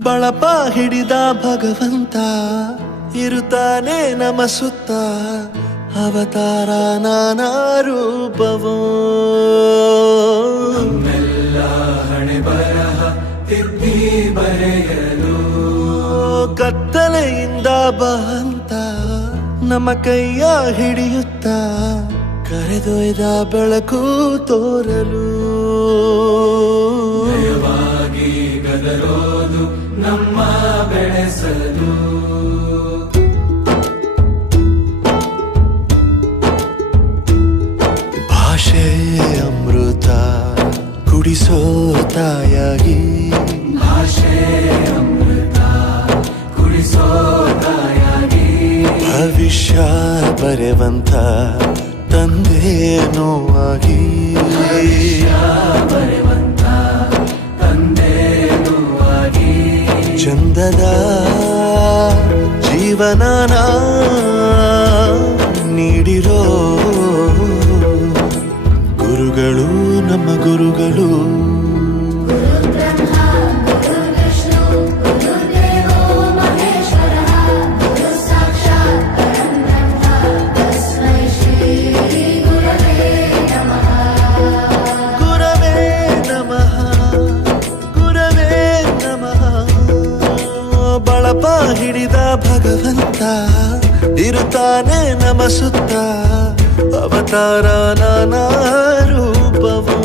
ಬಳಪ ಹಿಡಿದ ಭಗವಂತ ಇರುತ್ತಾನೆ ನಮ ಸುತ್ತ ಅವತಾರ ನಾನಾ ರೂಪವೋ ನಮ್ಮೆಲ್ಲ ಹಣೆ ಬರಹ ತಿದ್ದಿ ಬರೆಯಲು ಕತ್ತಲೆಯಿಂದ ಬಂತ ನಮ್ಮ ಕೈಯ ಹಿಡಿಯುತ್ತ ಕರೆದೊಯ್ದ ಬೆಳಕು ತೋರಲು ಭಯವಾಗಿ ಗದರೋದು ನಮ್ಮ ಬೆಳೆಸಲು ಭಾಷೆ ಅಮೃತ ಕುಡಿಸೋ ತಾಯಾಗಿ ಭಾಷೆ ಅಮೃತ ಕುಡಿಸೋ ತಾಯಾಗಿ ಭವಿಷ್ಯ ಬರೆವಂತ ತಂದೇನೋ ಆಗಿ ಬರೆವಂತ ತಂದೇನೂ ಆಗಿ ಚಂದದ ಜೀವನನ ನೀಡಿರೋ ಗುರುಗಳು ನಮ್ಮ ಗುರುಗಳು ಗುರವೇ ನಮಃ ಗುರವೇ ನಮಃ ಬಳಪ ಹಿಡಿದ ಭಗವಂತ ಇರುತ್ತಾನೆ ನಮ ಸುತ್ತ ಅವತಾರ ನಾನಾ ರೂಪವೋ